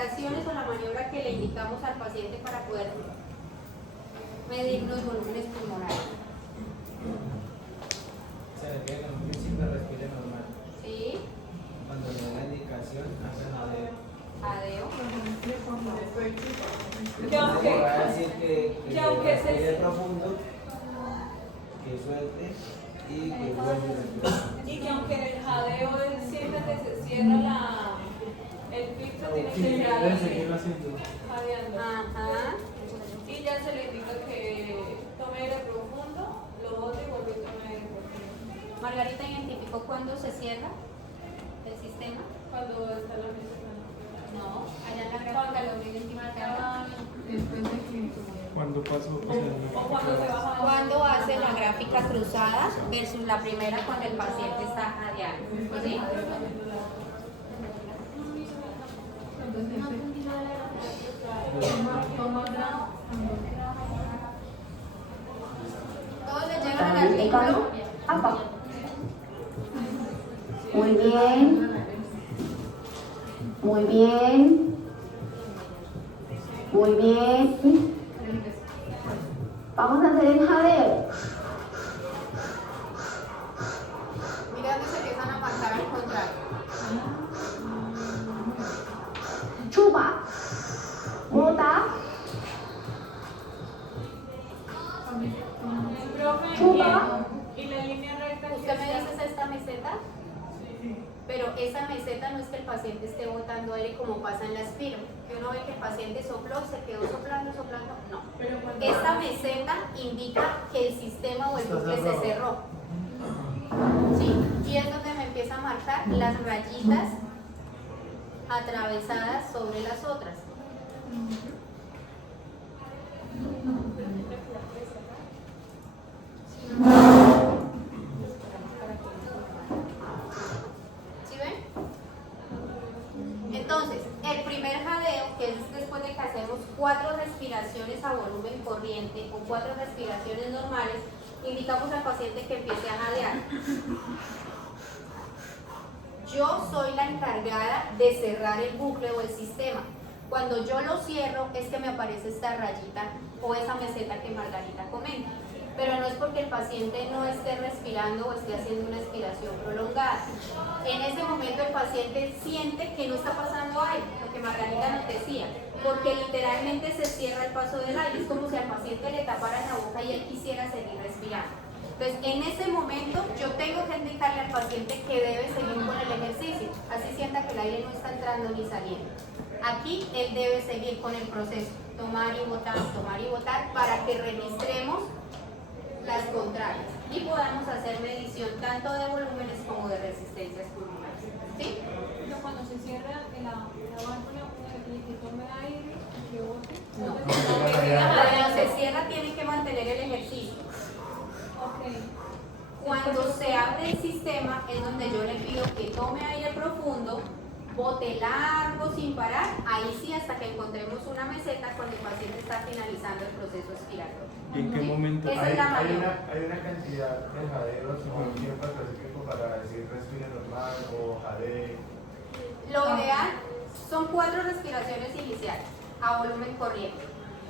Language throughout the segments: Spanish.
indicaciones o la maniobra que le indicamos al paciente para poder medir los volúmenes pulmonares. Se le queda en un principio respire normal. ¿Sí? Cuando le da la indicación, hace jadeo. Jadeo. Va a decir que aunque se respire profundo, que suelte y que vuelva a respirar. Y que aunque en el jadeo él sienta que se cierra el filtro, tiene que seguir jadeando. Ajá. Y ya se le indica que tome aire profundo, lo bote y vuelve a tomar aire profundo. Margarita identificó cuándo se cierra el sistema. Cuando está la mesa. No, allá en la gráfica lo voy a identificar. Cuando pasó, O cuando se baja. Cuando hace la gráfica cruzada versus la primera cuando el paciente está jadeando. ¿Sí? ¿Todos le llegan al artículo? Apa. Muy bien. Muy bien. Muy bien. Vamos a hacer el jadeo. Mira dónde se empiezan a marcar al contrario. Chupa. Bota. Profe, Chupa. y la línea recta. ¿Usted me dice es esta meseta? Pero esa meseta no es que el paciente esté botando aire como pasa en la espiro, que uno ve que el paciente sopló, se quedó soplando, no. Esta meseta indica que el sistema o el bucle se cerró. ¿Sí? Y es donde me empieza a marcar las rayitas atravesadas sobre las otras. ¿Sí ven? Entonces, el primer jadeo, que es después de que hacemos 4 respiraciones a volumen corriente o 4 respiraciones normales, indicamos al paciente que empiece a jadear. Yo soy la encargada de cerrar el bucle o el sistema. Cuando yo lo cierro es que me aparece esta rayita o esa meseta que Margarita comenta. Pero no es porque el paciente no esté respirando o esté haciendo una expiración prolongada. En ese momento el paciente siente que no está pasando aire, lo que Margarita nos decía, porque literalmente se cierra el paso del aire. Es como si al paciente le taparan la boca y él quisiera seguir respirando. Entonces, en ese momento yo tengo que indicarle al paciente que debe seguir con el ejercicio, así sienta que el aire no está entrando ni saliendo. Aquí él debe seguir con el proceso, tomar y botar, para que registremos las contrarias y podamos hacer medición tanto de volúmenes como de resistencias pulmonares. ¿Sí? Pero cuando se cierra la válvula, uno tiene que tome aire y que bote. No, cuando se cierra tiene que mantener el ejercicio. Okay. Cuando se abre el sistema es donde yo le pido que tome aire profundo, bote largo sin parar, ahí sí hasta que encontremos una meseta cuando el paciente está finalizando el proceso expiratorio. ¿Y en qué momento? Esa es la Hay maniobra. una cantidad de jadeos o un tiempo específico para decir respire normal o jadee. Lo ideal son 4 respiraciones iniciales a volumen corriente.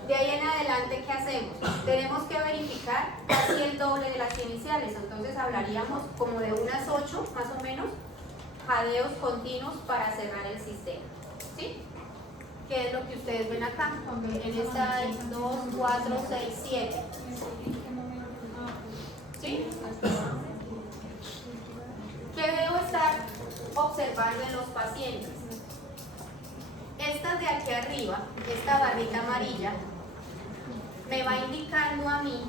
De ahí en adelante, ¿qué hacemos? Tenemos que verificar casi el doble de las iniciales, entonces hablaríamos como de unas 8 más o menos jadeos continuos para cerrar el sistema. ¿Sí? ¿Qué es lo que ustedes ven acá? En esta hay 2, 4, 6, 7. ¿Sí? ¿Qué debo estar observando en los pacientes? Esta de aquí arriba, esta barrita amarilla, me va indicando a mí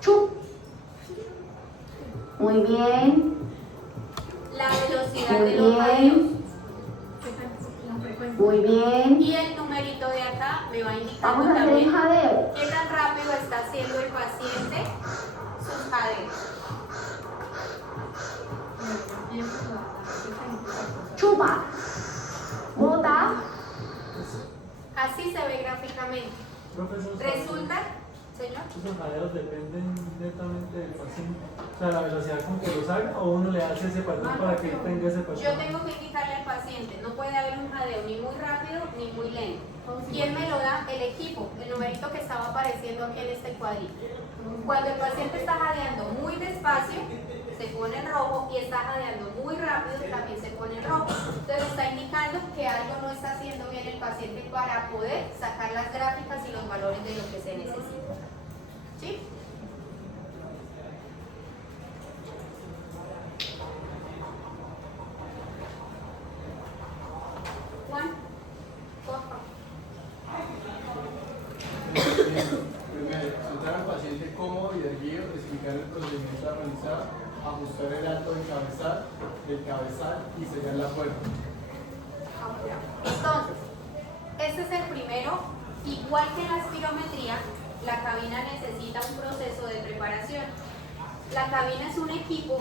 Chup. Muy bien. la velocidad Muy de los bien. jadeos. Muy bien. Y el numerito de acá me va Vamos indicando a hacer el también jadeo. qué tan rápido está haciendo el paciente sus jadeos. Chupa. Bota. Así se ve gráficamente. Profesor, Resulta, señor, ¿esos jadeos dependen netamente del paciente? O sea, la velocidad con que los haga, o uno le hace ese patrón para que él tenga ese patrón. yo tengo que indicarle al paciente, no puede un jadeo ni muy rápido ni muy lento. ¿Quién me lo da? El equipo, el numerito que estaba apareciendo aquí en este cuadrito. Cuando el paciente está jadeando muy despacio, se pone en rojo, y está jadeando muy rápido, también se pone en rojo. Entonces está indicando que algo no está haciendo bien el paciente para poder sacar las gráficas y los valores de lo que se necesita. ¿Sí? Juan, por favor. Primero, sentar al paciente cómodo y erguido, explicar el procedimiento a realizar, ajustar el alto del cabezal y sellar la puerta. Entonces, este es el primero. Igual que en la espirometría, la cabina necesita un proceso de preparación. La cabina es un equipo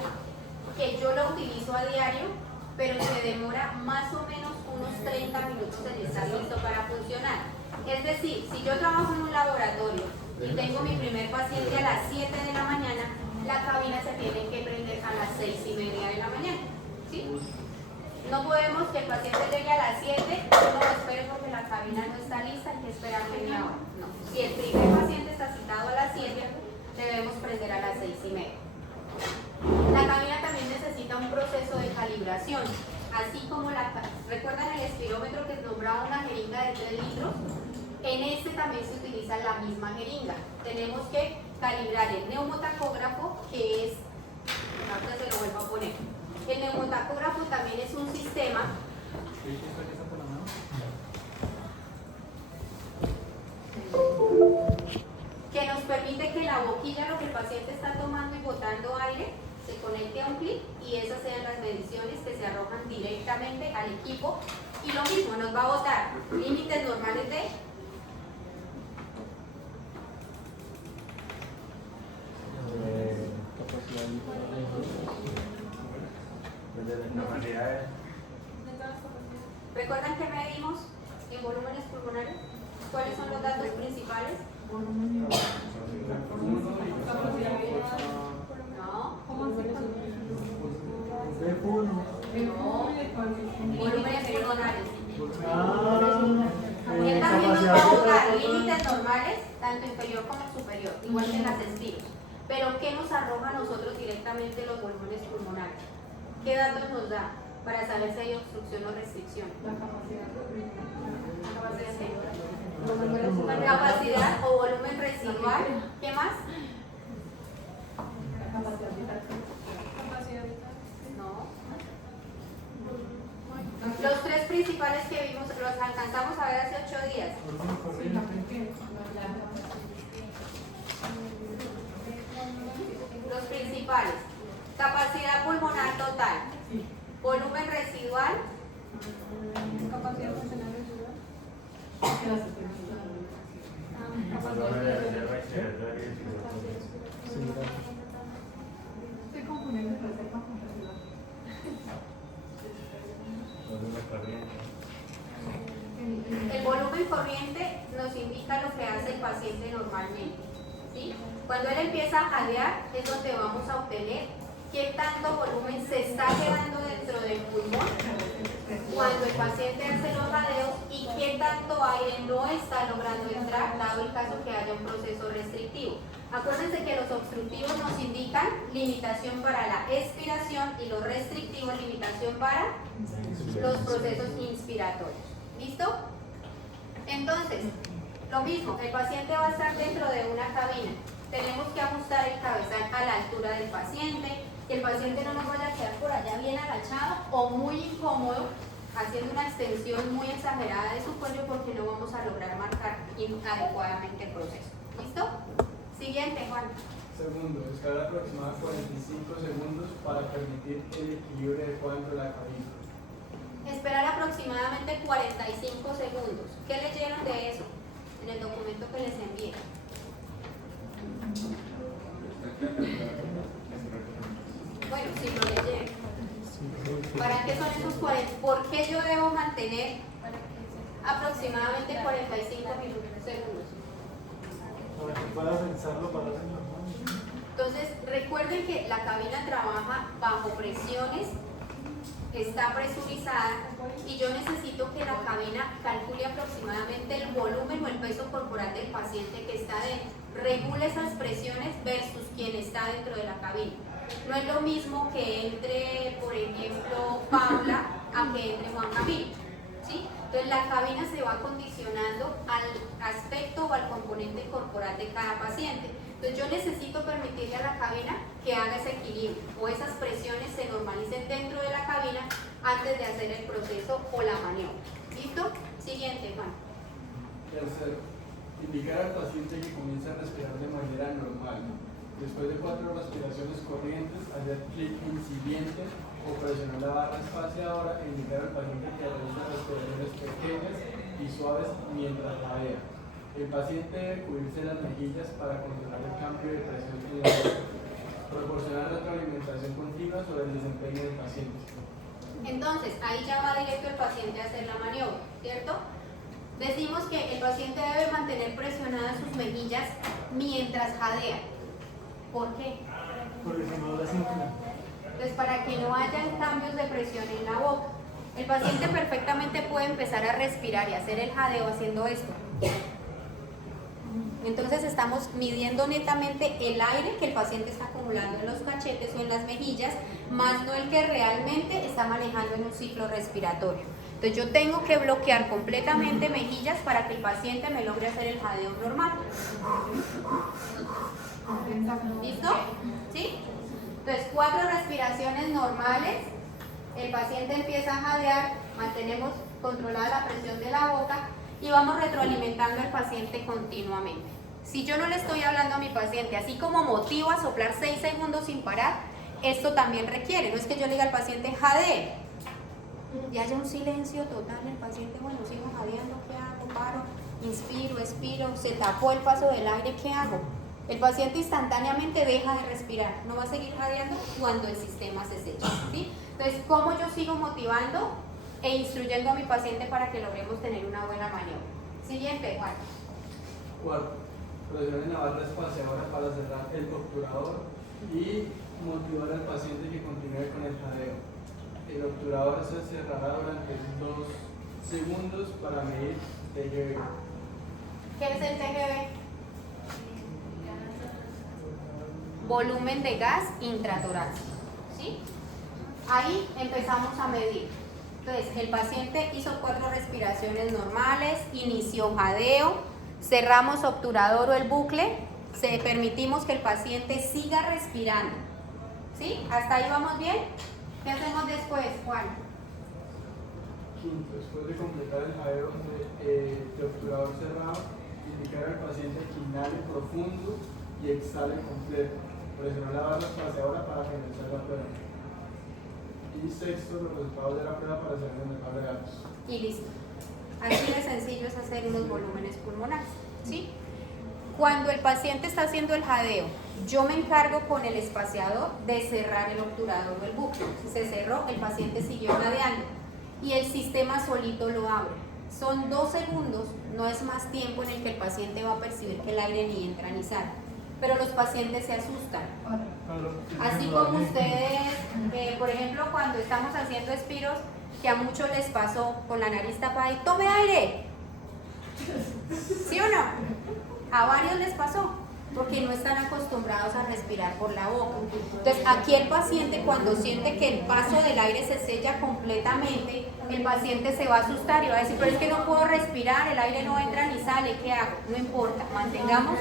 que yo lo utilizo a diario, pero se demora más o menos unos 30 minutos en estar listo para funcionar. Es decir, si yo trabajo en un laboratorio y tengo mi primer paciente a las 7 de la mañana, la cabina se tiene que prender a las 6:30 de la mañana. ¿Sí? No podemos que el paciente llegue a las 7, no espere porque la cabina no está lista, hay que esperar media hora. No. Si el primer paciente está citado a las 7, debemos prender a las 6:30. La cabina también necesita un proceso de calibración, así como ¿recuerdan el espirómetro que nombraba una jeringa de 3 litros? En este también se utiliza la misma jeringa. Tenemos que calibrar el neumotacógrafo, que es, ahora se lo vuelvo a poner. El neumotacógrafo también es un sistema que nos permite que la boquilla, lo que el paciente está tomando y botando aire, se conecte a un clip y esas sean las mediciones que se arrojan directamente al equipo. Y lo mismo, nos va a botar límites normales de capacidades. ¿Recuerdan que medimos en volúmenes pulmonares? ¿Cuáles son los datos principales? No. Volúmenes pulmonares. Él también nos va a botar límites normales, tanto inferior como superior, igual que en las espiros. Pero ¿qué nos arroja a nosotros directamente los volúmenes pulmonares? ¿Qué datos nos da para saber si hay obstrucción o restricción? La capacidad o volumen residual. ¿Qué más? No. Los tres principales que vimos los alcanzamos a ver hace 8 días. Los principales: capacidad pulmonar total, volumen residual, capacidad funcional residual, Estoy confundiendo el reserva con capacidad. El volumen corriente nos indica lo que hace el paciente normalmente, ¿sí? Cuando él empieza a jadear es donde vamos a obtener qué tanto volumen se está quedando dentro del pulmón cuando el paciente hace los jadeos y qué tanto aire no está logrando entrar, dado el caso que haya un proceso restrictivo. Acuérdense que los obstructivos nos indican limitación para la expiración y los restrictivos limitación para los procesos inspiratorios. ¿Listo? Entonces, lo mismo, el paciente va a estar dentro de una cabina. Tenemos que ajustar el cabezal a la altura del paciente, que el paciente no nos vaya a quedar por allá bien agachado o muy incómodo, haciendo una extensión muy exagerada de su cuello, porque no vamos a lograr marcar adecuadamente el proceso. ¿Listo? Siguiente, Juan. Segundo, escala aproximada 45 segundos para permitir el equilibrio adecuado dentro de la cabina. Esperar aproximadamente 45 segundos. ¿Qué leyeron de eso en el documento que les envié? Bueno, si lo leyeron. ¿Para qué son esos 40? ¿Por qué yo debo mantener aproximadamente 45 segundos? Para pensarlo, para hacerlo. Entonces, recuerden que la cabina trabaja bajo presiones, está presurizada y yo necesito que cabina, calcule aproximadamente el volumen o el peso corporal del paciente que está dentro. Regule esas presiones versus quien está dentro de la cabina. No es lo mismo que entre, por ejemplo, Paula a que entre Juan Camilo, ¿sí? Entonces la cabina se va condicionando al aspecto o al componente corporal de cada paciente. Entonces yo necesito permitirle a la cabina que haga ese equilibrio o esas presiones se normalicen dentro de la cabina antes de hacer el proceso o la maniobra. ¿Listo? Siguiente, Juan. Tercero, indicar al paciente que comience a respirar de manera normal. Después de 4 respiraciones corrientes, hacer clic en siguiente o presionar la barra espaciadora e indicar al paciente que realice respiraciones pequeñas y suaves mientras jadea. El paciente debe cubrirse las mejillas para controlar el cambio de presión en la boca. Proporcionar retroalimentación continua sobre el desempeño del paciente. Entonces, ahí ya va directo el paciente a hacer la maniobra, ¿cierto? Decimos que el paciente debe mantener presionadas sus mejillas mientras jadea. ¿Por qué? Porque si no, la sienten. Entonces, para que no haya cambios de presión en la boca. El paciente perfectamente puede empezar a respirar y hacer el jadeo haciendo esto. Entonces estamos midiendo netamente el aire que el paciente está acumulando en los cachetes o en las mejillas, más no el que realmente está manejando en un ciclo respiratorio. Entonces yo tengo que bloquear completamente mejillas para que el paciente me logre hacer el jadeo normal. ¿Listo? ¿Sí? Entonces 4 respiraciones normales, el paciente empieza a jadear, mantenemos controlada la presión de la boca y vamos retroalimentando al paciente continuamente. Si yo no le estoy hablando a mi paciente, así como motivo a soplar 6 segundos sin parar, esto también requiere, no es que yo le diga al paciente jadee, y haya un silencio total, el paciente, bueno, sigo jadeando, ¿qué hago? Paro, inspiro, expiro, se tapó el paso del aire, ¿qué hago? El paciente instantáneamente deja de respirar, no va a seguir jadeando cuando el sistema se seca, ¿sí? Entonces, ¿cómo yo sigo motivando e instruyendo a mi paciente para que logremos tener una buena maniobra? Siguiente, Juan. 4. Presionar en la barra espaciadora para cerrar el obturador y motivar al paciente que continúe con el jadeo. El obturador se cerrará durante 2 segundos para medir TGV. ¿Qué es el TGV? Volumen de gas intratorácico, ¿sí? Ahí empezamos a medir. Entonces, el paciente hizo 4 respiraciones normales, inició jadeo, cerramos obturador o el bucle, permitimos que el paciente siga respirando, ¿sí? ¿Hasta ahí vamos bien? ¿Qué hacemos después, Juan? 5. Después de completar el jadeo de obturador cerrado, indicar al paciente que inhale profundo y exhale completo. Presionar la barra espaciadora para finalizar la prueba. Y 6. Los resultados de la prueba para hacer el mercado de datos. Y listo. Así de sencillo es hacer unos volúmenes pulmonares, ¿sí? Cuando el paciente está haciendo el jadeo, yo me encargo con el espaciador de cerrar el obturador o el bucle. Si se cerró, el paciente siguió jadeando y el sistema solito lo abre. Son 2 segundos, no es más tiempo en el que el paciente va a percibir que el aire ni entra ni sale. Pero los pacientes se asustan. Así como ustedes, por ejemplo, cuando estamos haciendo expiros, que a muchos les pasó con la nariz tapada y ¡tome aire! ¿Sí o no? A varios les pasó, porque no están acostumbrados a respirar por la boca. Entonces, aquí el paciente, cuando siente que el paso del aire se sella completamente, el paciente se va a asustar y va a decir, pero es que no puedo respirar, el aire no entra ni sale, ¿qué hago? No importa, mantengamos.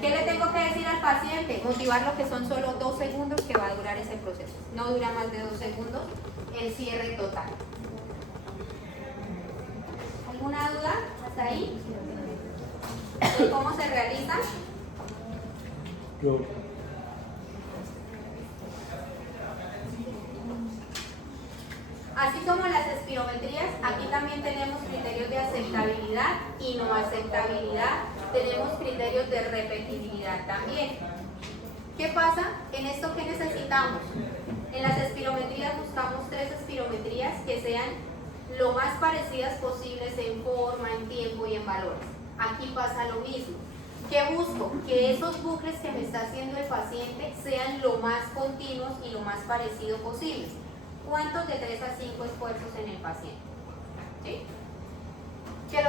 ¿Qué le tengo que decir al paciente? Motivarlo, que son solo 2 segundos que va a durar ese proceso. No dura más de 2 segundos el cierre total. ¿Alguna duda hasta ahí? ¿De cómo se realiza? Así como las espirometrías, aquí también tenemos criterios de aceptabilidad y no aceptabilidad. Tenemos criterios de repetibilidad también. ¿Qué pasa? En esto, ¿qué necesitamos? En las espirometrías buscamos 3 espirometrías que sean lo más parecidas posibles en forma, en tiempo y en valores. Aquí pasa lo mismo. ¿Qué busco? Que esos bucles que me está haciendo el paciente sean lo más continuos y lo más parecido posibles. ¿Cuántos? De 3 a 5 esfuerzos en el paciente. ¿Sí?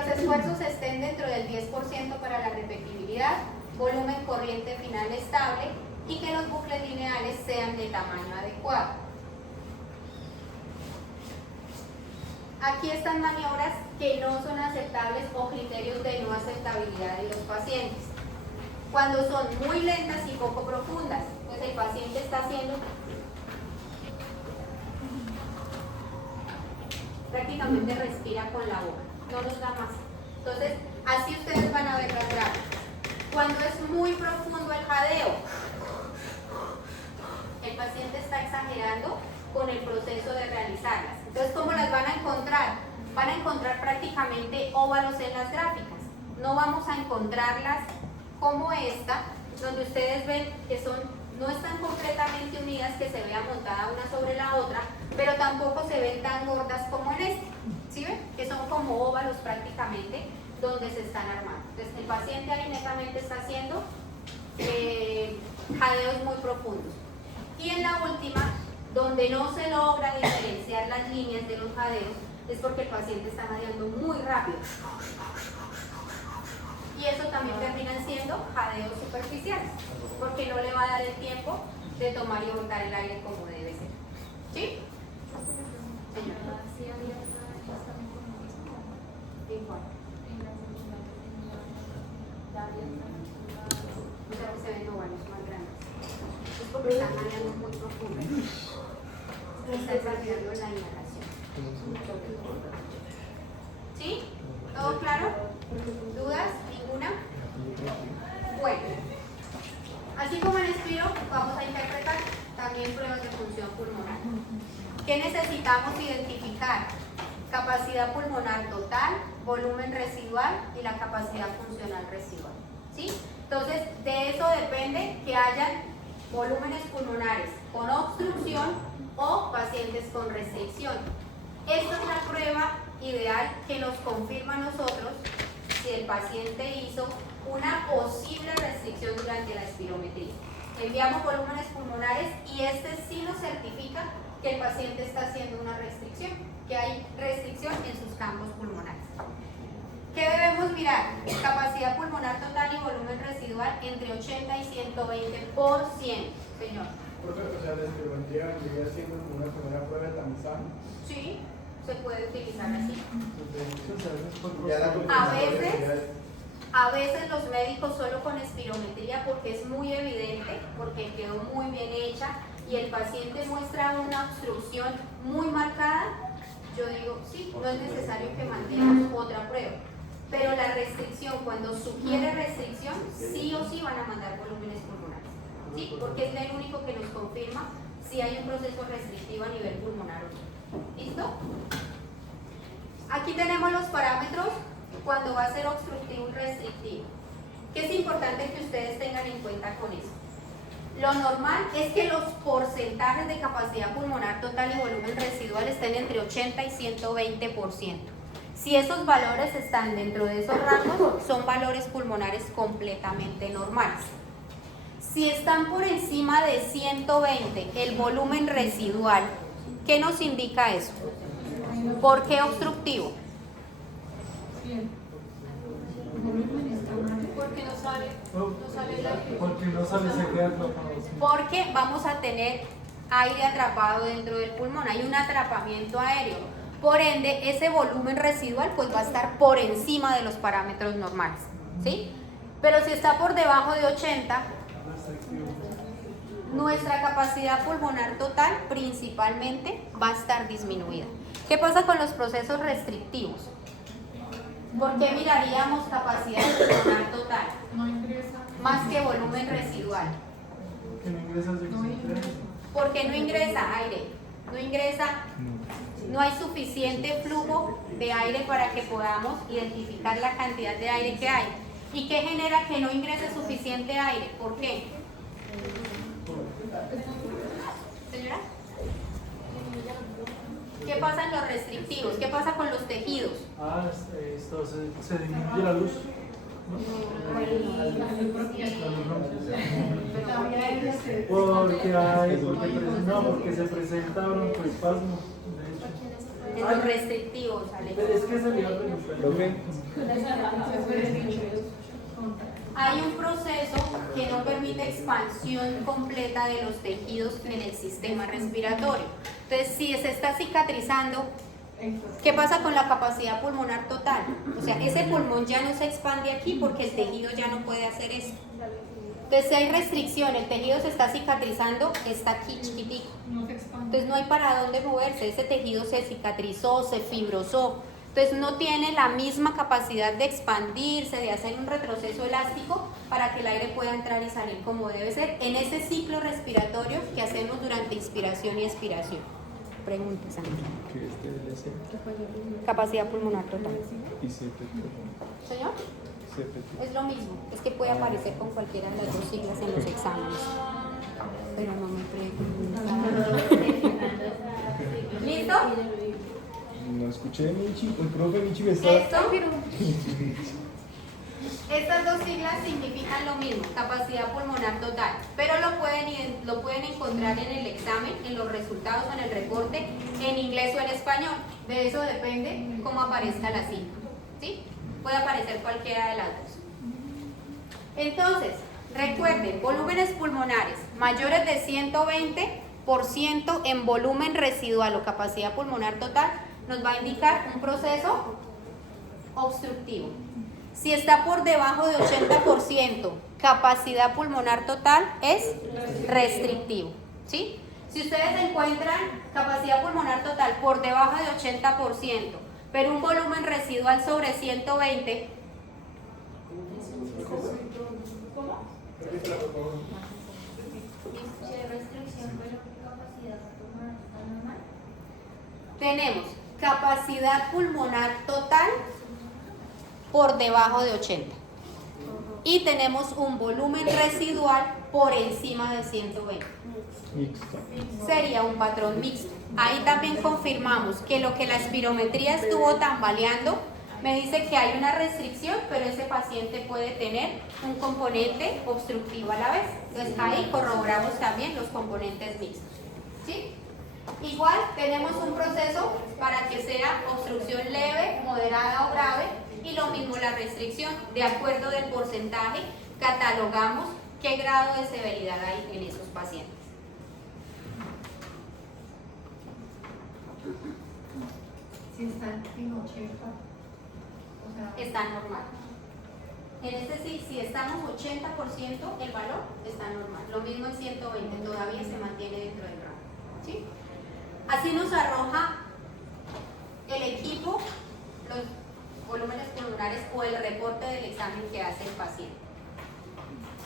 los esfuerzos estén dentro del 10% para la repetibilidad, volumen corriente final estable y que los bucles lineales sean de tamaño adecuado. Aquí están maniobras que no son aceptables o criterios de no aceptabilidad en los pacientes. Cuando son muy lentas y poco profundas, pues el paciente está haciendo prácticamente respira con la boca, no nos da más. Entonces, así ustedes van a ver las gráficas. Cuando es muy profundo el jadeo, el paciente está exagerando con el proceso de realizarlas. Entonces, ¿cómo las van a encontrar? Van a encontrar prácticamente óvalos en las gráficas. No vamos a encontrarlas como esta, donde ustedes ven que no están completamente unidas, que se vea montada una sobre la otra, pero tampoco se ven tan gordas como en este. ¿Sí ven? Que son como óvalos prácticamente, donde se están armando. Entonces, el paciente ahí netamente está haciendo jadeos muy profundos. Y en la última, donde no se logra diferenciar las líneas de los jadeos, es porque el paciente está jadeando muy rápido. Y eso también terminan siendo jadeos superficiales, porque no le va a dar el tiempo de tomar y botar el aire como debe ser. ¿Sí? Señora. Igual. O sea, que se ven ovarios más grandes. Es porque están jadeando muy profundo. Está exagerando en la inhalación. ¿Sí? ¿Todo claro? ¿Dudas? ¿Ninguna? Bueno, así como en Espiro, vamos a interpretar también pruebas de función pulmonar. ¿Qué necesitamos identificar? Capacidad pulmonar total, volumen residual y la capacidad funcional residual. ¿Sí? Entonces, de eso depende que hayan volúmenes pulmonares con obstrucción o pacientes con restricción. Esta es la prueba ideal que nos confirma a nosotros si el paciente hizo una posible restricción durante la espirometría. Enviamos volúmenes pulmonares y este sí nos certifica que el paciente está haciendo una restricción, que hay restricción en sus campos pulmonares. ¿Qué debemos mirar? Capacidad pulmonar total y volumen residual entre 80 y 120%, señor. Profe, o sea, la espirometría vendría siendo como una primera prueba de tamizaje. Sí, se puede utilizar así. Ya la A veces los médicos solo con espirometría, porque es muy evidente, porque quedó muy bien hecha y el paciente muestra una obstrucción muy marcada, yo digo, sí, no es necesario que mandemos otra prueba. Pero la restricción, cuando sugiere restricción, sí o sí van a mandar volúmenes pulmonares. ¿Sí? Porque es el único que nos confirma si hay un proceso restrictivo a nivel pulmonar o no. ¿Listo? Aquí tenemos los parámetros cuando va a ser obstructivo y restrictivo. ¿Qué es importante que ustedes tengan en cuenta con eso? Lo normal es que los porcentajes de capacidad pulmonar total y volumen residual estén entre 80 y 120%. Si esos valores están dentro de esos rangos, son valores pulmonares completamente normales. Si están por encima de 120, el volumen residual, ¿qué nos indica eso? ¿Por qué obstructivo? Porque no sale el aire. Porque no sale, se queda atrapado. Porque vamos a tener aire atrapado dentro del pulmón, hay un atrapamiento aéreo. Por ende, ese volumen residual pues va a estar por encima de los parámetros normales, ¿sí? Pero si está por debajo de 80, nuestra capacidad pulmonar total principalmente va a estar disminuida. ¿Qué pasa con los procesos restrictivos? ¿Por qué miraríamos capacidad pulmonar total? No ingresa. Más que volumen residual. Que no ingresa oxígeno. Porque no ingresa aire, no hay suficiente flujo de aire para que podamos identificar la cantidad de aire que hay. ¿Y qué genera que no ingrese suficiente aire? ¿Por qué? Señora, ¿qué pasa en los restrictivos? ¿Qué pasa con los tejidos? Esto se disminuye la luz. Porque se presenta broncoespasmo, de hecho. en los restrictivos, Alex. Pero es que se me iba a preguntar. Hay un proceso que no permite expansión completa de los tejidos en el sistema respiratorio. Entonces, si se está cicatrizando, ¿qué pasa con la capacidad pulmonar total? O sea, ese pulmón ya no se expande aquí porque el tejido ya no puede hacer eso. Entonces, si hay restricción, el tejido se está cicatrizando, está aquí chiquitico. Entonces, no hay para dónde moverse. Ese tejido se cicatrizó, se fibrosó. Entonces, no tiene la misma capacidad de expandirse, de hacer un retroceso elástico para que el aire pueda entrar y salir como debe ser en ese ciclo respiratorio que hacemos durante inspiración y expiración. Preguntas, Sandra. ¿Qué es TLC? Capacidad pulmonar total. Y CPT. ¿Señor? CPT. Es lo mismo, es que puede aparecer con cualquiera de las dos siglas en los exámenes. Pero no me preguntan. ¿Listo? No escuché Michi, el profe Michi me está... Estas dos siglas significan lo mismo, capacidad pulmonar total, pero lo pueden encontrar en el examen, en los resultados, en el reporte, en inglés o en español. De eso depende cómo aparezca la sigla. ¿Sí? Puede aparecer cualquiera de las dos. Entonces, recuerden, volúmenes pulmonares mayores de 120% en volumen residual o capacidad pulmonar total nos va a indicar un proceso obstructivo. Si está por debajo de 80%, capacidad pulmonar total es restrictivo. ¿Sí? Si ustedes encuentran capacidad pulmonar total por debajo de 80%, pero un volumen residual sobre 120, ¿cómo? Tenemos capacidad pulmonar total por debajo de 80 y tenemos un volumen residual por encima de 120. Mixto. Sería un patrón mixto. Ahí también confirmamos que lo que la espirometría estuvo tambaleando me dice que hay una restricción, pero ese paciente puede tener un componente obstructivo a la vez. Entonces ahí corroboramos también los componentes mixtos. ¿Sí? Igual tenemos un proceso para que sea obstrucción leve, moderada o grave, y lo mismo la restricción. De acuerdo del porcentaje, catalogamos qué grado de severidad hay en esos pacientes. Si están en 80, o sea, Está normal. En este sí, si estamos 80%, el valor está normal. Lo mismo en 120, todavía se mantiene dentro del rango. ¿Sí? Así nos arroja el equipo los volúmenes pulmonares o el reporte del examen que hace el paciente.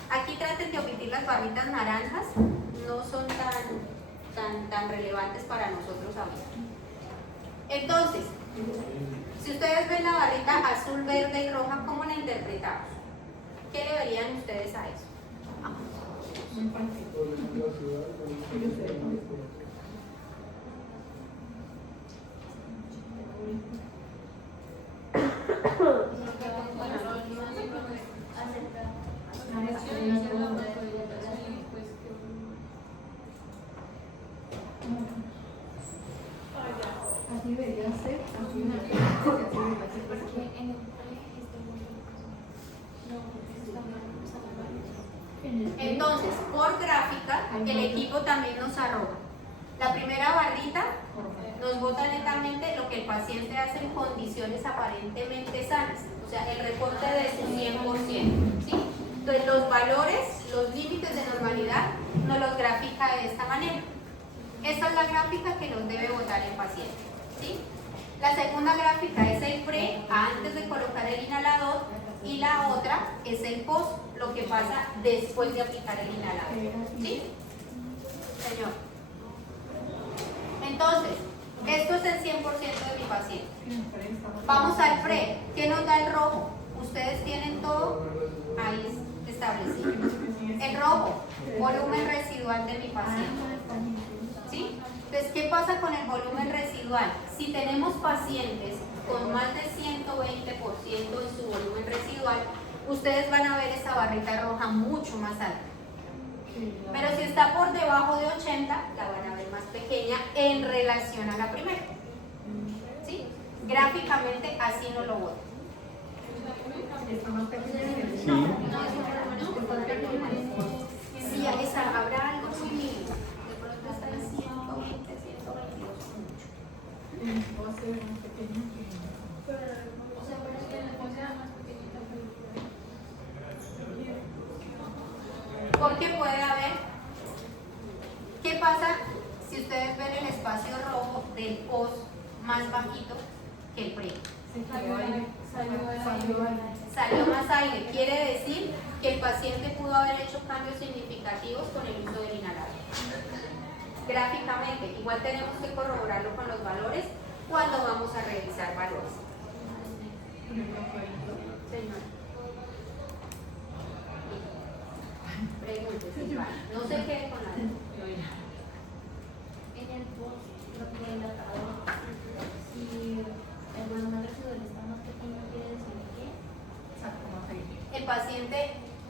Aquí traten de omitir las barritas naranjas, no son tan relevantes para nosotros ahorita. Entonces, si ustedes ven la barrita azul, verde y roja, ¿cómo la interpretamos? ¿Qué le verían ustedes a eso? así debería ser, así debería ser, porque Entonces, por gráfica, el equipo también nos arroja. La primera barrita nos bota netamente lo que el paciente hace en condiciones aparentemente sanas, o sea, el reporte de su 100%. ¿Sí? Entonces, los valores, los límites de normalidad, nos los grafica de esta manera. Esta es la gráfica que nos debe botar el paciente. ¿Sí? La segunda gráfica es el pre, antes de colocar el inhalador, y la otra es el post, lo que pasa después de aplicar el inhalador. ¿Sí? Señor. Entonces, esto es el 100% de mi paciente. Vamos al pre. ¿Qué nos da el rojo? Ustedes tienen todo ahí establecido. El rojo, volumen residual de mi paciente. ¿Sí? Entonces, ¿qué pasa con el volumen residual? Si tenemos pacientes con más de 120% en su volumen residual, ustedes van a ver esa barrita roja mucho más alta. Pero si está por debajo de 80, la van a ver más pequeña en relación a la primera. Gráficamente así no lo voy. Está más pequeño que el- No, sí, habrá algo muy mínimo. De pronto está en 120, 122. Va a ser más pequeño que- O sea, pero es que la cosa más pequeñita. Porque puede haber. ¿Qué pasa si ustedes ven el espacio rojo del post más bajito que el pre? Salió más aire. Quiere decir que el paciente pudo haber hecho cambios significativos con el uso del inhalador. Gráficamente, igual tenemos que corroborarlo con los valores cuando vamos a revisar valores. Señora. Pregunte, si va. No se quede con la duda. En el post dilatador, si el volumen residual está más pequeño, quiere decir que Exacto, más pequeño. El paciente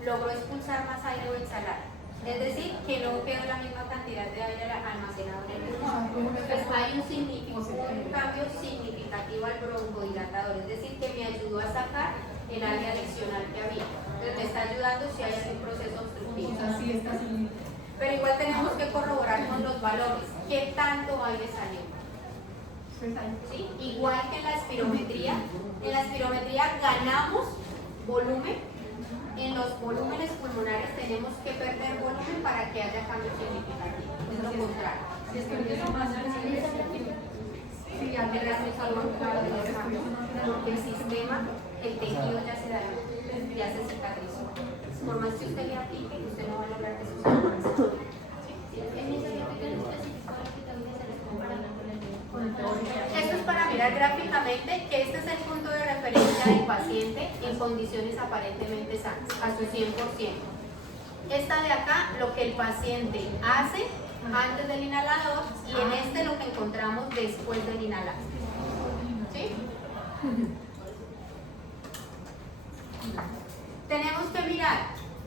logró expulsar más aire o exhalar. Es decir, que no quedó la misma cantidad de aire almacenado en el pulmón. Pues hay un cambio significativo al broncodilatador, es decir, que me ayudó a sacar el área adicional que había. Entonces me está ayudando si hay algún proceso obstructivo. O sea, sí está sin- Pero igual tenemos que corroborar con los valores qué tanto aire salió. pues ahí. ¿Sí? Igual que en la espirometría ganamos volumen. En los volúmenes pulmonares tenemos que perder volumen para que haya cambios significativos. Es lo contrario. Si es que empieza a pasar, sí, al El resultado claro de los cambios, porque el sistema, el tejido ya se dañó, ya se cicatrizó. Por más que usted le aplique, usted no va a lograr que sus pulmones se vayan. en ese capítulo específico lo que también se les comparando con el teórico. Esto es para mirar gráficamente que este es el punto de referencia del paciente en condiciones aparentemente sanas, a su 100%. Esta de acá, lo que el paciente hace antes del inhalador y en este lo que encontramos después del inhalador. ¿Sí? Tenemos que mirar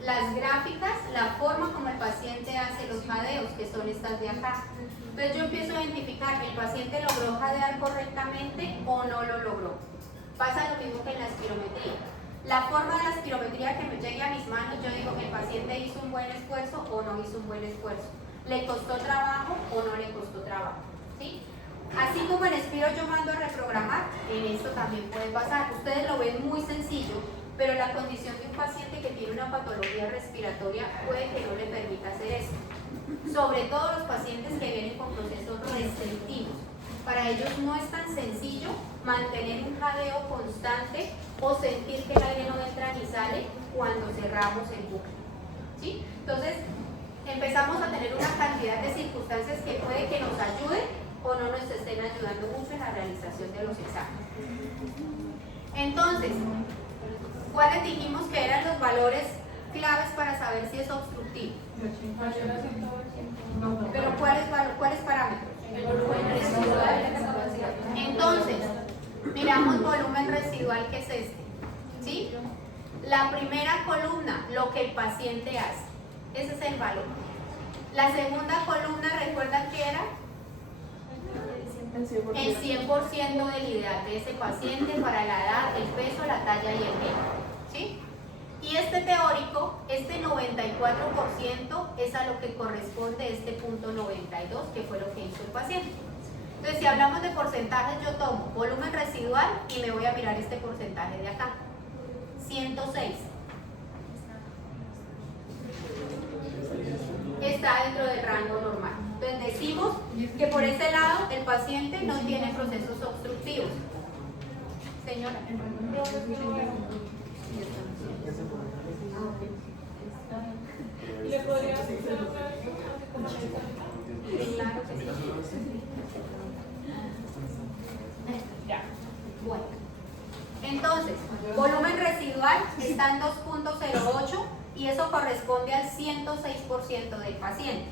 las gráficas, la forma como el paciente hace los jadeos, que son estas de acá. Entonces yo empiezo a identificar, ¿el paciente logró jadear correctamente o no lo logró? Pasa lo mismo que en la espirometría. La forma de la espirometría que me llegue a mis manos, yo digo que el paciente hizo un buen esfuerzo o no hizo un buen esfuerzo. ¿Le costó trabajo o no le costó trabajo? ¿Sí? Así como en Espiro yo mando a reprogramar, en esto también puede pasar. Ustedes lo ven muy sencillo, pero la condición de un paciente que tiene una patología respiratoria puede que no le permita hacer eso. Sobre todo los pacientes que vienen con procesos restrictivos. Para ellos no es tan sencillo mantener un jadeo constante o sentir que el aire no entra ni sale cuando cerramos el bucle. ¿Sí? Entonces, empezamos a tener una cantidad de circunstancias que puede que nos ayuden o no nos estén ayudando mucho en la realización de los exámenes. Entonces, ¿cuáles dijimos que eran los valores claves para saber si es obstructivo? Pero ¿cuáles parámetros? El volumen residual. Entonces, miramos volumen residual, que es este. ¿Sí? La primera columna, lo que el paciente hace. Ese es el valor. La segunda columna, ¿recuerdan qué era? El 100% del ideal de ese paciente para la edad, el peso, la talla y el género. ¿Sí? Y este teórico, este 94% es a lo que corresponde este punto 92, que fue lo que hizo el paciente. Entonces, si hablamos de porcentajes, yo tomo volumen residual y me voy a mirar este porcentaje de acá. 106. Está dentro del rango normal. Entonces decimos que por ese lado el paciente no tiene procesos obstructivos. Señora. ¿Le podría hacer otra vez? Claro que sí. Ya. Bueno. Entonces, volumen residual está en 2.08 y eso corresponde al 106% del paciente.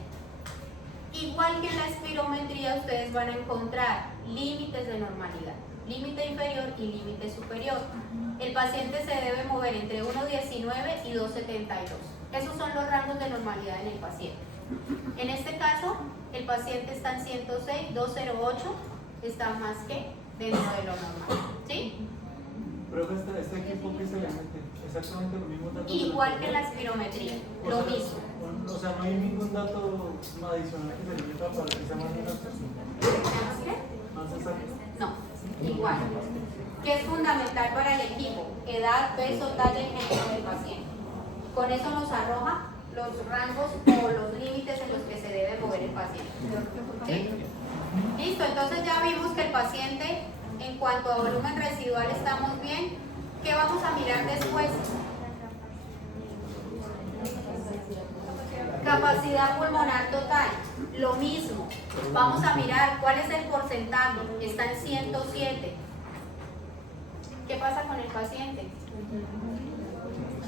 Igual que en la espirometría, ustedes van a encontrar límites de normalidad, límite inferior y límite superior. El paciente se debe mover entre 1.19 y 2.72. Esos son los rangos de normalidad en el paciente. En este caso, el paciente está en 106, 208, está más que dentro de lo normal, ¿sí? Pero este equipo que se le mete, exactamente los mismos datos. Igual que en la espirometría, lo mismo. O sea, no hay ningún dato adicional que se le meta para que sea más más exacto. No, igual. ¿Qué es fundamental para el equipo? Edad, peso, talla y género del paciente. Con eso nos arroja los rangos o los límites en los que se debe mover el paciente. ¿Sí? Listo, entonces ya vimos que el paciente, en cuanto a volumen residual, estamos bien. ¿Qué vamos a mirar después? Capacidad pulmonar total, lo mismo. Vamos a mirar cuál es el porcentaje. Está en 107. ¿Qué pasa con el paciente?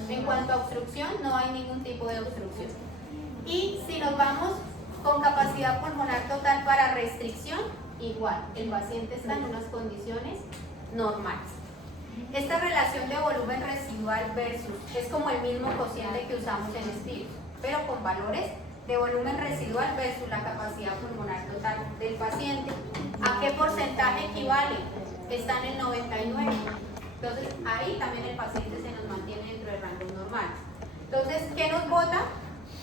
En cuanto a obstrucción, no hay ningún tipo de obstrucción. Y si nos vamos con capacidad pulmonar total para restricción, igual, el paciente está en unas condiciones normales. Esta relación de volumen residual versus es como el mismo cociente que usamos en espíritu, pero con valores de volumen residual versus la capacidad pulmonar total del paciente. ¿A qué porcentaje equivale? Está en el 99. Entonces, ahí también el paciente se nos mantiene dentro de rangos normales. Entonces, ¿qué nos bota?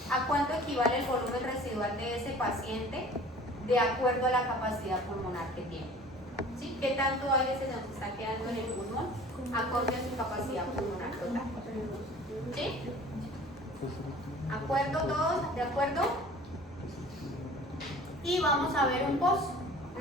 ¿A cuánto equivale el volumen residual de ese paciente de acuerdo a la capacidad pulmonar que tiene? ¿Sí? ¿Qué tanto aire se nos está quedando en el pulmón acorde a su capacidad pulmonar total? ¿Sí? ¿Acuerdo todos? ¿De acuerdo? Y vamos a ver un post.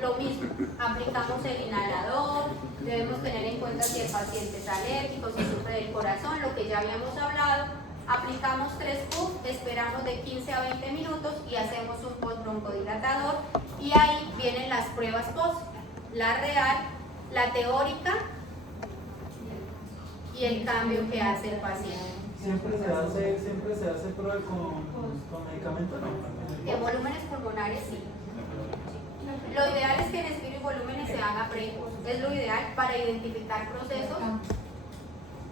Lo mismo, aplicamos el inhalador, debemos tener en cuenta si el paciente es alérgico, si sufre del corazón, lo que ya habíamos hablado. Aplicamos 3 puffs, esperamos de 15 a 20 minutos y hacemos un post broncodilatador. Y ahí vienen las pruebas post, la real, la teórica y el cambio que hace el paciente. Siempre se hace prueba con medicamento, ¿no? En volúmenes pulmonares sí. Lo ideal es que en espiro y volúmenes se haga pre-post. Es lo ideal para identificar procesos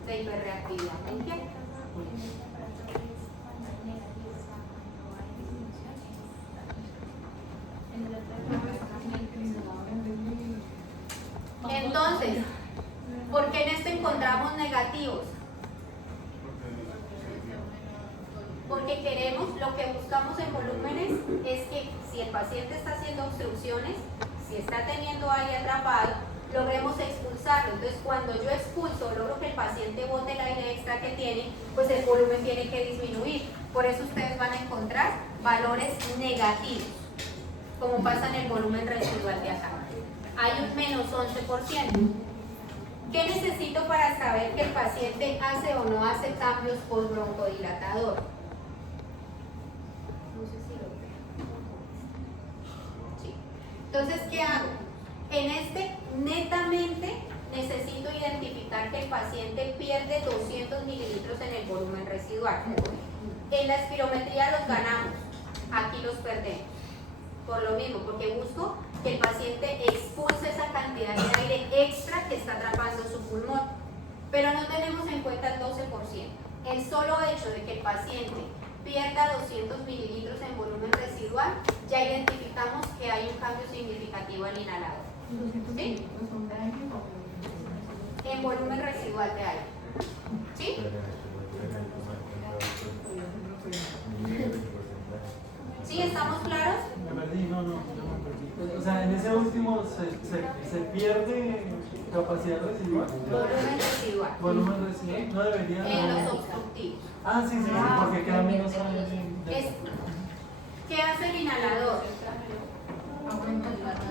de hiperreactividad. ¿Entiendes? Entonces, ¿por qué en esto encontramos negativos? Porque queremos, lo que buscamos en volúmenes es que si el paciente está haciendo obstrucciones, si está teniendo aire atrapado, logremos expulsarlo. Entonces, cuando yo expulso, logro que el paciente bote el aire extra que tiene, pues el volumen tiene que disminuir. Por eso ustedes van a encontrar valores negativos, como pasa en el volumen residual de acá. Hay un menos 11%. ¿Qué necesito para saber que el paciente hace o no hace cambios post-broncodilatador? No sé si lo veo. Sí. Entonces, ¿qué hago? En este, netamente, necesito identificar que el paciente pierde 200 mililitros en el volumen residual. En la espirometría los ganamos, aquí los perdemos. Por lo mismo, porque busco que el paciente expulse esa cantidad de aire extra que está atrapando su pulmón. Pero no tenemos en cuenta el 12%. El solo hecho de que el paciente pierda 200 mililitros en volumen residual, ya identificamos que hay un cambio significativo al inhalador. ¿Sí? En volumen residual de aire. ¿Sí? ¿Sí? ¿Estamos claros? Me perdí, no, yo me perdí. O sea, en ese último se pierde capacidad residual. Volumen residual. Volumen residual. No debería. En los obstructivos. Ah, sí, porque queda menos aire. ¿Qué hace el inhalador? Broncodilata.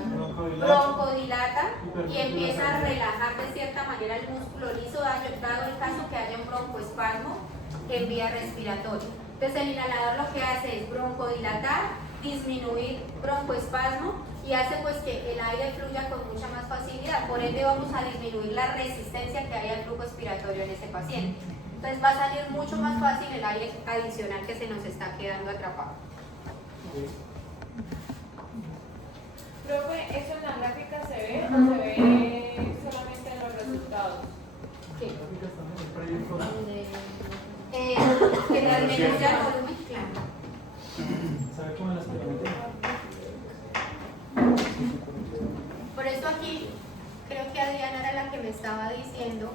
Broncodilata y empieza a relajar de cierta manera el músculo liso, dado el caso que haya un broncoespasmo en vía respiratoria. Entonces el inhalador lo que hace es broncodilatar, disminuir broncoespasmo y hace pues que el aire fluya con mucha más facilidad. Por ende vamos a disminuir la resistencia que hay al flujo expiratorio en ese paciente. Entonces va a salir mucho más fácil el aire adicional que se nos está quedando atrapado. Profe, ¿eso en la gráfica se ve o se ve solamente en los resultados? ¿Qué? ¿Qué? Que disminuya el volumen, claro. ¿Sabe cómo las preguntas? Por eso aquí creo que Adriana era la que me estaba diciendo,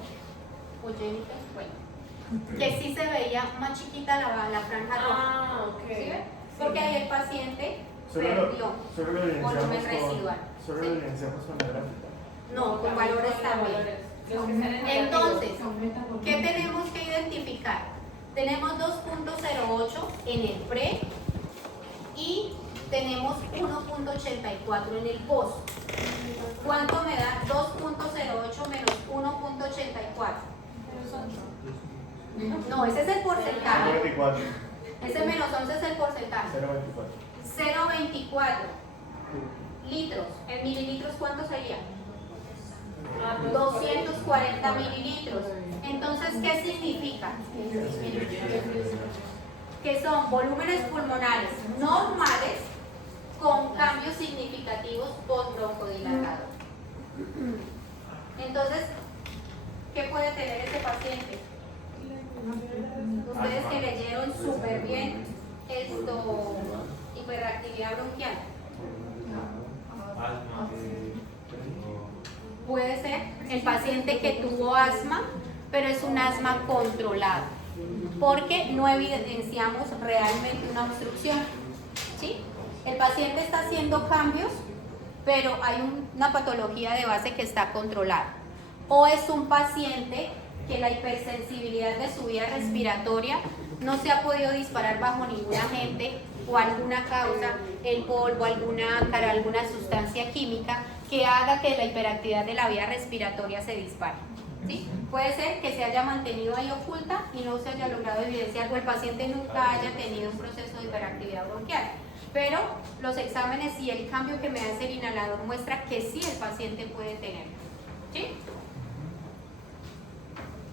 o Jennifer, bueno, que sí se veía más chiquita la franja roja. Ah, ok. ¿Sí ve? Porque ahí el paciente Solo perdió lo volumen residual. Solo ¿sí? lo evidenciamos con la gráfica. No, con valores también. Los que están en Entonces, Aumenta ¿qué tenemos que identificar? Tenemos 2.08 en el pre y tenemos 1.84 en el post. ¿Cuánto me da 2.08 menos 1.84? No, ese es el porcentaje. 0.24. Ese menos 11 es el porcentaje. 0.24. 0.24 litros. ¿En mililitros cuánto sería? 240 mililitros. Entonces, ¿qué significa? Que son volúmenes pulmonares normales con cambios significativos post-broncodilatador. Entonces, ¿qué puede tener este paciente? Ustedes que leyeron súper bien esto, hiperactividad bronquial. Puede ser el paciente que tuvo asma, pero es un asma controlado, porque no evidenciamos realmente una obstrucción. ¿Sí? El paciente está haciendo cambios, pero hay una patología de base que está controlada. O es un paciente que la hipersensibilidad de su vía respiratoria no se ha podido disparar bajo ningún agente o alguna causa, el polvo, alguna sustancia química que haga que la hiperactividad de la vía respiratoria se dispare. ¿Sí? Puede ser que se haya mantenido ahí oculta y no se haya logrado evidenciar o el paciente nunca haya tenido un proceso de hiperactividad bronquial. Pero los exámenes y el cambio que me hace el inhalador muestra que sí el paciente puede tener. ¿Sí?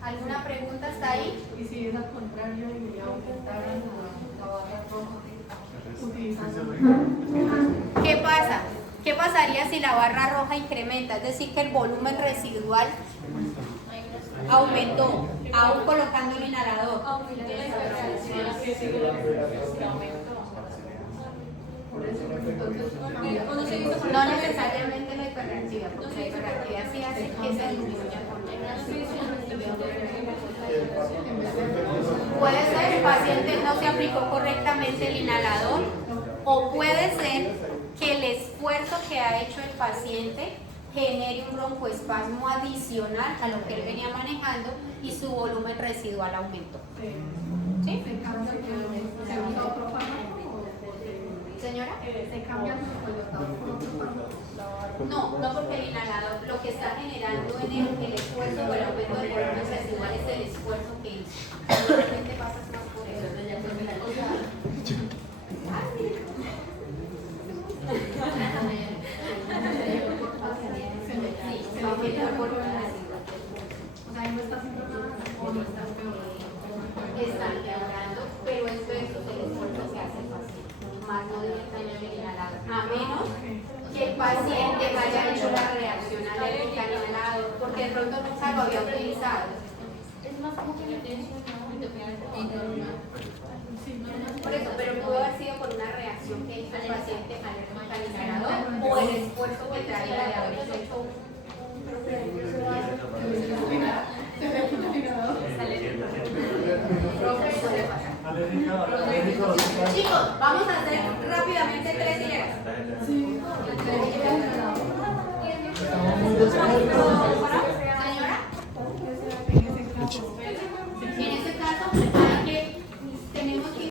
¿Alguna pregunta hasta ahí? Y si es al contrario y aumentaran la barra roja utilizando. ¿Qué pasa? ¿Qué pasaría si la barra roja incrementa? Es decir, que el volumen residual aumentó, aún colocando el inhalador. No necesariamente la hiperreactividad, porque la hiperreactividad sí hace que se disminuya con puede ser el paciente no se aplicó correctamente el inhalador, o puede ser que el esfuerzo que ha hecho el paciente genere un broncoespasmo adicional a lo que él venía manejando y su volumen residual aumentó. ¿Sí? ¿Se cambia otro fármaco? Señora, ¿Se cambia el coletador por otro fármaco? no porque el inhalador lo que está generando en el esfuerzo o el aumento del volumen residual es el esfuerzo que hizo. Normalmente pasas más por eso. Sí, se va a generar volumen residual. O sea, no está haciendo nada o no está empeorando. Están empeorando, pero esto es el esfuerzo que hace el paciente, más no directamente el inhalador, a menos que el paciente haya hecho la reacción alérgica al inhalador, porque de pronto nunca lo había utilizado. Es más como que le tienes un Por eso, pero pudo haber sido por una reacción que hizo el paciente alérgico al inhalador o el esfuerzo que traía de haber hecho un